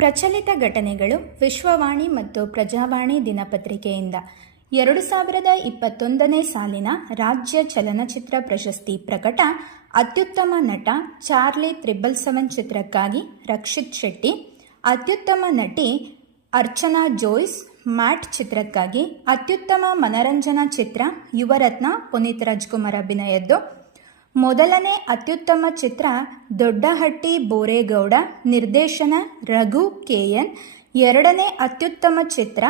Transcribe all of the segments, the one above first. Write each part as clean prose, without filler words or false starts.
ಪ್ರಚಲಿತ ಘಟನೆಗಳು ವಿಶ್ವವಾಣಿ ಮತ್ತು ಪ್ರಜಾವಾಣಿ ದಿನಪತ್ರಿಕೆಯಿಂದ 2021ನೇ ಸಾಲಿನ ರಾಜ್ಯ ಚಲನಚಿತ್ರ ಪ್ರಶಸ್ತಿ ಪ್ರಕಟ. ಅತ್ಯುತ್ತಮ ನಟ ಚಾರ್ಲಿ 777 ಚಿತ್ರಕ್ಕಾಗಿ ರಕ್ಷಿತ್ ಶೆಟ್ಟಿ, ಅತ್ಯುತ್ತಮ ನಟಿ ಅರ್ಚನಾ ಜೋಯ್ಸ್ ಮ್ಯಾಟ್ ಚಿತ್ರಕ್ಕಾಗಿ, ಅತ್ಯುತ್ತಮ ಮನರಂಜನಾ ಚಿತ್ರ ಯುವರತ್ನ ಪುನೀತ್ ರಾಜ್ಕುಮಾರ್ ಅಭಿನಯದ್ದು, ಮೊದಲನೇ ಅತ್ಯುತ್ತಮ ಚಿತ್ರ ದೊಡ್ಡಹಟ್ಟಿ ಬೋರೇಗೌಡ ನಿರ್ದೇಶನ ರಘು ಕೆಎನ್, ಎರಡನೇ ಅತ್ಯುತ್ತಮ ಚಿತ್ರ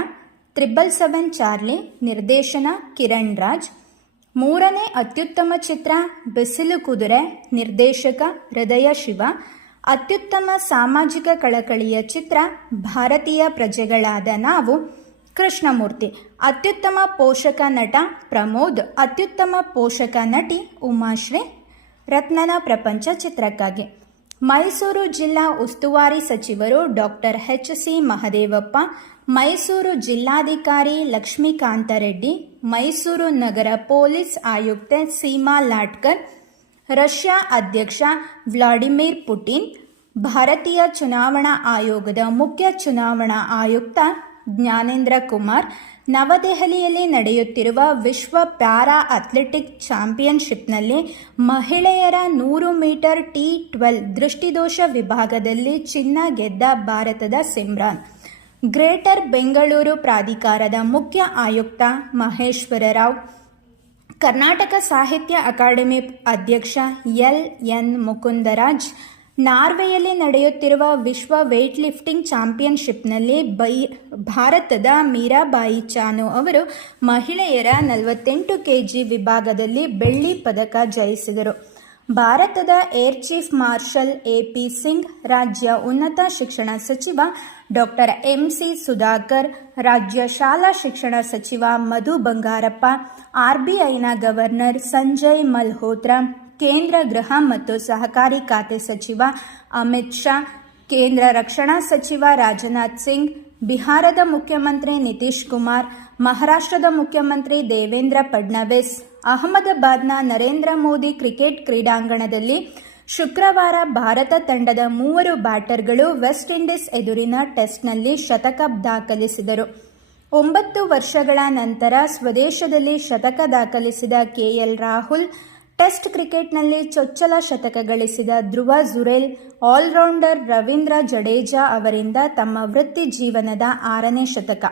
777 ಚಾರ್ಲಿ ನಿರ್ದೇಶನ ಕಿರಣ್ ರಾಜ್, ಮೂರನೇ ಅತ್ಯುತ್ತಮ ಚಿತ್ರ ಬಿಸಿಲು ಕುದುರೆ ನಿರ್ದೇಶಕ ಹೃದಯ ಶಿವ, ಅತ್ಯುತ್ತಮ ಸಾಮಾಜಿಕ ಕಳಕಳಿಯ ಚಿತ್ರ ಭಾರತೀಯ ಪ್ರಜೆಗಳಾದ ನಾವು ಕೃಷ್ಣಮೂರ್ತಿ, ಅತ್ಯುತ್ತಮ ಪೋಷಕ ನಟ ಪ್ರಮೋದ್, ಅತ್ಯುತ್ತಮ ಪೋಷಕ ನಟಿ ಉಮಾಶ್ರೀ ರತ್ನನ ಪ್ರಪಂಚ ಚಿತ್ರಕ್ಕಾಗಿ. ಮೈಸೂರು ಜಿಲ್ಲಾ ಉಸ್ತುವಾರಿ ಸಚಿವರು ಡಾಕ್ಟರ್ ಎಚ್.ಸಿ. ಮಹದೇವಪ್ಪ, ಮೈಸೂರು ಜಿಲ್ಲಾಧಿಕಾರಿ ಲಕ್ಷ್ಮೀಕಾಂತ ರೆಡ್ಡಿ, ಮೈಸೂರು ನಗರ ಪೊಲೀಸ್ ಆಯುಕ್ತೆ ಸೀಮಾ ಲಾಟ್ಕರ್, ರಷ್ಯಾ ಅಧ್ಯಕ್ಷ ವ್ಲಾಡಿಮಿರ್ ಪುಟಿನ್, ಭಾರತೀಯ ಚುನಾವಣಾ ಆಯೋಗದ ಮುಖ್ಯ ಚುನಾವಣಾ ಆಯುಕ್ತ ಜ್ಞಾನೇಂದ್ರ ಕುಮಾರ್, ನವದೆಹಲಿಯಲ್ಲಿ ನಡೆಯುತ್ತಿರುವ ವಿಶ್ವ ಪ್ಯಾರಾ ಅಥ್ಲೆಟಿಕ್ ಚಾಂಪಿಯನ್ಶಿಪ್ನಲ್ಲಿ ಮಹಿಳೆಯರ 100 ಮೀಟರ್ T12 ದೃಷ್ಟಿದೋಷ ವಿಭಾಗದಲ್ಲಿ ಚಿನ್ನ ಗೆದ್ದ ಭಾರತದ ಸಿಮ್ರಾನ್, ಗ್ರೇಟರ್ ಬೆಂಗಳೂರು ಪ್ರಾಧಿಕಾರದ ಮುಖ್ಯ ಆಯುಕ್ತ ಮಹೇಶ್ವರ ರಾವ್, ಕರ್ನಾಟಕ ಸಾಹಿತ್ಯ ಅಕಾಡೆಮಿ ಅಧ್ಯಕ್ಷ ಎಲ್.ಎನ್. ಮುಕುಂದರಾಜ್, ನಾರ್ವೆಯಲ್ಲಿ ನಡೆಯುತ್ತಿರುವ ವಿಶ್ವ ವೇಟ್ ಲಿಫ್ಟಿಂಗ್ ಚಾಂಪಿಯನ್ಶಿಪ್ನಲ್ಲಿ ಭಾರತದ ಮೀರಾಬಾಯಿ ಚಾನು ಅವರು ಮಹಿಳೆಯರ 48 kg ವಿಭಾಗದಲ್ಲಿ ಬೆಳ್ಳಿ ಪದಕ ಜಯಿಸಿದರು. ಭಾರತದ air chief marshal A P. Singh, ರಾಜ್ಯ ಉನ್ನತ ಶಿಕ್ಷಣ ಸಚಿವ ಡಾಕ್ಟರ್ ಎಂ.ಸಿ. ಸುಧಾಕರ್, ರಾಜ್ಯ ಶಾಲಾ ಶಿಕ್ಷಣ ಸಚಿವ ಮಧು ಬಂಗಾರಪ್ಪ, ಆರ್ಬಿಐನ ಗವರ್ನರ್ ಸಂಜಯ್ ಮಲ್ಹೋತ್ರಾ, ಕೇಂದ್ರ ಗೃಹ ಮತ್ತು ಸಹಕಾರಿ ಖಾತೆ ಸಚಿವ ಅಮಿತ್ ಶಾ, ಕೇಂದ್ರ ರಕ್ಷಣಾ ಸಚಿವ ರಾಜನಾಥ್ ಸಿಂಗ್, ಬಿಹಾರದ ಮುಖ್ಯಮಂತ್ರಿ ನಿತೀಶ್ ಕುಮಾರ್, ಮಹಾರಾಷ್ಟ್ರದ ಮುಖ್ಯಮಂತ್ರಿ ದೇವೇಂದ್ರ ಫಡ್ನವೀಸ್, ಅಹಮದಾಬಾದ್ನ ನರೇಂದ್ರ ಮೋದಿ ಕ್ರಿಕೆಟ್ ಕ್ರೀಡಾಂಗಣದಲ್ಲಿ ಶುಕ್ರವಾರ ಭಾರತ ತಂಡದ 3 ಬ್ಯಾಟರ್ಗಳು ವೆಸ್ಟ್ ಇಂಡೀಸ್ ಎದುರಿನ ಟೆಸ್ಟ್ನಲ್ಲಿ ಶತಕ ದಾಖಲಿಸಿದರು. 9 ವರ್ಷಗಳ ನಂತರ ಸ್ವದೇಶದಲ್ಲಿ ಶತಕ ದಾಖಲಿಸಿದ ಕೆಎಲ್ ರಾಹುಲ್, ಟೆಸ್ಟ್ ಕ್ರಿಕೆಟ್ನಲ್ಲಿ ಚೊಚ್ಚಲ ಶತಕ ಗಳಿಸಿದ ಧ್ರುವ ಜುರೇಲ್, ಆಲ್ರೌಂಡರ್ ರವೀಂದ್ರ ಜಡೇಜಾ ಅವರಿಂದ ತಮ್ಮ ವೃತ್ತಿ ಜೀವನದ 6ನೇ ಶತಕ.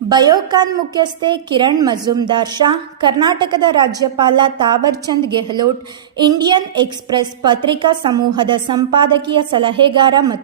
ಬಯೋಕಾನ್ ಮುಖ್ಯಸ್ಥೆ ಕಿರಣ್ ಮಜುಮ್ದಾರ್ ಶಾ, ಕರ್ನಾಟಕದ ರಾಜ್ಯಪಾಲ ತಾವರ್ ಚಂದ್ ಗೆಹ್ಲೋಟ್, ಇಂಡಿಯನ್ ಎಕ್ಸ್‌ಪ್ರೆಸ್ ಪತ್ರಿಕಾ ಸಮೂಹದ ಸಂಪಾದಕೀಯ ಸಲಹೆಗಾರ ಮತ್ತು